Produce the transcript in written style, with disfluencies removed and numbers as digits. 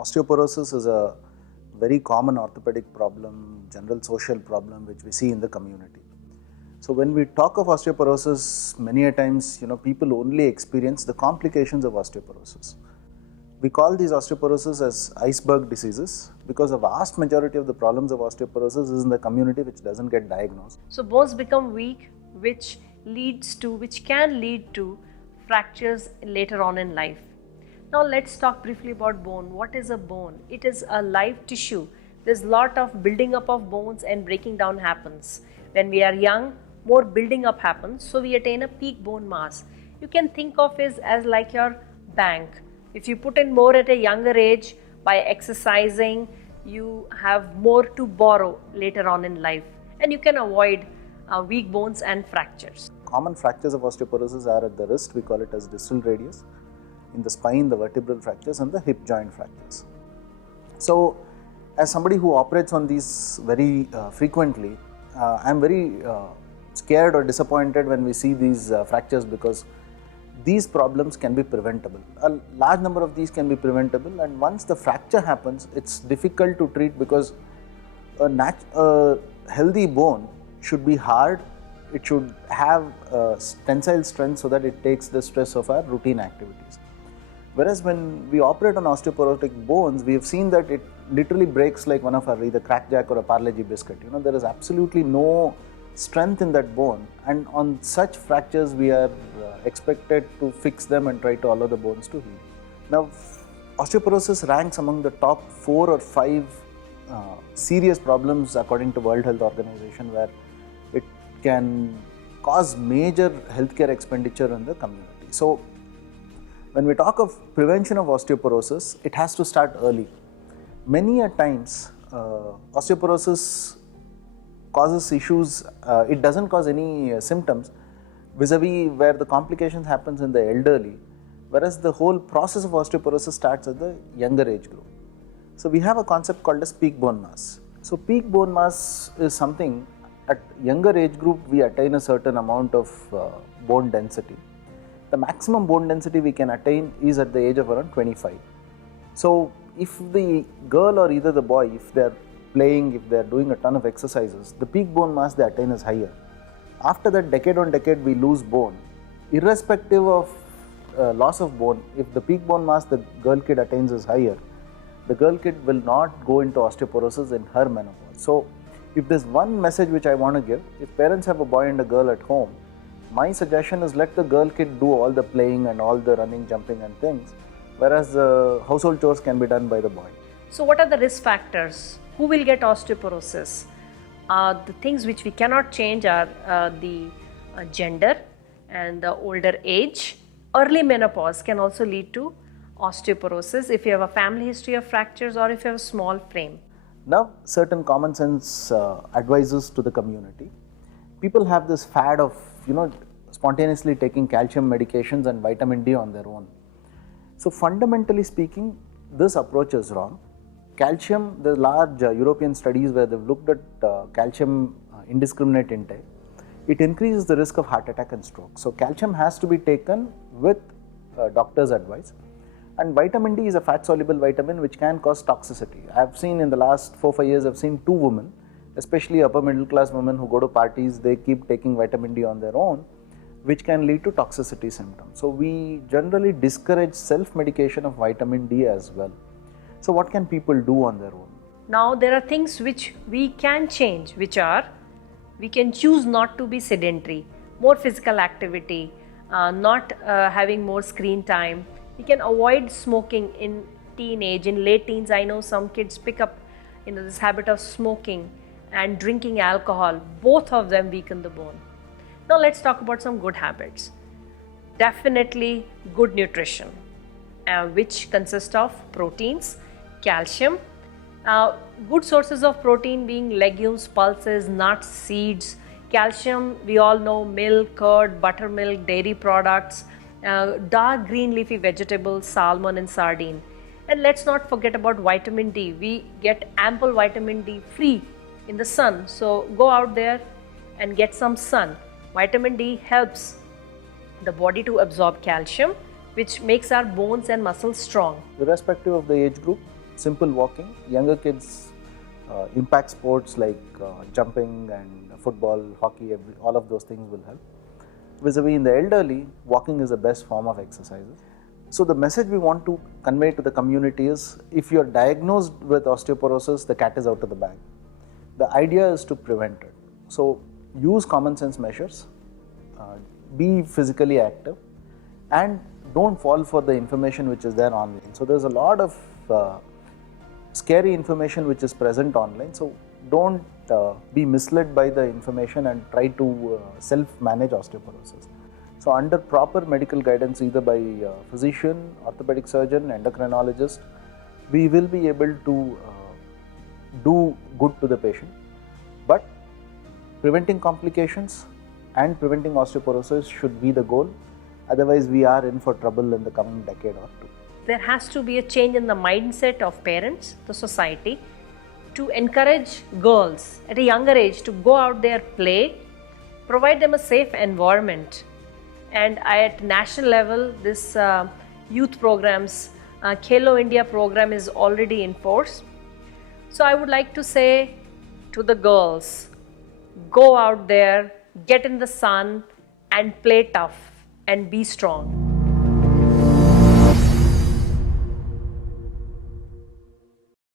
Osteoporosis is a very common orthopedic problem, general social problem which we see in the community. So when we talk of osteoporosis, many a times, people only experience the complications of osteoporosis. We call these osteoporosis as iceberg diseases because a vast majority of the problems of osteoporosis is in the community which doesn't get diagnosed. So bones become weak, which can lead to fractures later on in life. Now let's talk briefly about bone. What is a bone? It is a live tissue. There's a lot of building up of bones and breaking down happens. When we are young, more building up happens, so we attain a peak bone mass. You can think of it as like your bank. If you put in more at a younger age by exercising, you have more to borrow later on in life, and you can avoid weak bones and fractures. Common fractures of osteoporosis are at the wrist, we call it as distal radius, in the spine, the vertebral fractures, and the hip joint fractures. So, as somebody who operates on these very frequently, I am very scared or disappointed when we see these fractures because these problems can be preventable. A large number of these can be preventable, and once the fracture happens, it's difficult to treat because a healthy bone should be hard. It should have tensile strength so that it takes the stress of our routine activities. Whereas when we operate on osteoporotic bones, we have seen that it literally breaks like one of our either crackjack or a Parle-G biscuit. There is absolutely no strength in that bone, and on such fractures we are expected to fix them and try to allow the bones to heal. Now, osteoporosis ranks among the top 4 or 5 serious problems according to World Health Organization, where it can cause major healthcare expenditure in the community. So, when we talk of prevention of osteoporosis, it has to start early. Many a times, osteoporosis causes issues, it doesn't cause any symptoms vis-a-vis where the complications happens in the elderly, whereas the whole process of osteoporosis starts at the younger age group. So we have a concept called as peak bone mass. So peak bone mass is something at younger age group we attain a certain amount of bone density. The maximum bone density we can attain is at the age of around 25. So if the girl or either the boy, if they're playing, if they're doing a ton of exercises, the peak bone mass they attain is higher. After that, decade on decade, we lose bone. Irrespective of loss of bone, if the peak bone mass the girl kid attains is higher, the girl kid will not go into osteoporosis in her menopause. So if there's one message which I want to give, if parents have a boy and a girl at home, my suggestion is let the girl kid do all the playing and all the running, jumping and things, whereas the household chores can be done by the boy. So what are the risk factors? Who will get osteoporosis? The things which we cannot change are the gender and the older age. Early menopause can also lead to osteoporosis if you have a family history of fractures or if you have a small frame. Now, certain common sense advices to the community. People have this fad of, spontaneously taking calcium medications and vitamin D on their own. So fundamentally speaking, this approach is wrong. Calcium, there are large European studies where they've looked at calcium indiscriminate intake. It increases the risk of heart attack and stroke. So calcium has to be taken with doctor's advice. And vitamin D is a fat soluble vitamin which can cause toxicity. I've seen in the last 4-5 years, I've seen 2 women, especially upper middle class women who go to parties, they keep taking vitamin D on their own, which can lead to toxicity symptoms. So we generally discourage self-medication of vitamin D as well. So what can people do on their own? Now there are things which we can change, which are, we can choose not to be sedentary, more physical activity, not having more screen time. We can avoid smoking in teenage, in late teens. I know some kids pick up this habit of smoking and drinking alcohol. Both of them weaken the bone. Now let's talk about some good habits. Definitely good nutrition, which consists of proteins, calcium, good sources of protein being legumes, pulses, nuts, seeds. Calcium, we all know, milk, curd, buttermilk, dairy products, dark green leafy vegetables, salmon and sardine. And let's not forget about vitamin D. We get ample vitamin D free in the sun. So go out there and get some sun. Vitamin D helps the body to absorb calcium, which makes our bones and muscles strong. Irrespective of the age group, simple walking. Younger kids, impact sports like jumping and football, hockey, all of those things will help. Vis-a-vis in the elderly, walking is the best form of exercises. So the message we want to convey to the community is, if you're diagnosed with osteoporosis, the cat is out of the bag. The idea is to prevent it. So use common sense measures, be physically active, and don't fall for the information which is there online. So there's a lot of scary information which is present online. So don't be misled by the information and try to self-manage osteoporosis. So under proper medical guidance, either by physician, orthopedic surgeon, endocrinologist, we will be able to do good to the patient. But preventing complications and preventing osteoporosis should be the goal. Otherwise, we are in for trouble in the coming decade or two. There has to be a change in the mindset of parents, the society, to encourage girls at a younger age to go out there, play, provide them a safe environment. And at national level, this youth programs, Khelo India program is already in force. So I would like to say to the girls, go out there, get in the sun and play tough and be strong.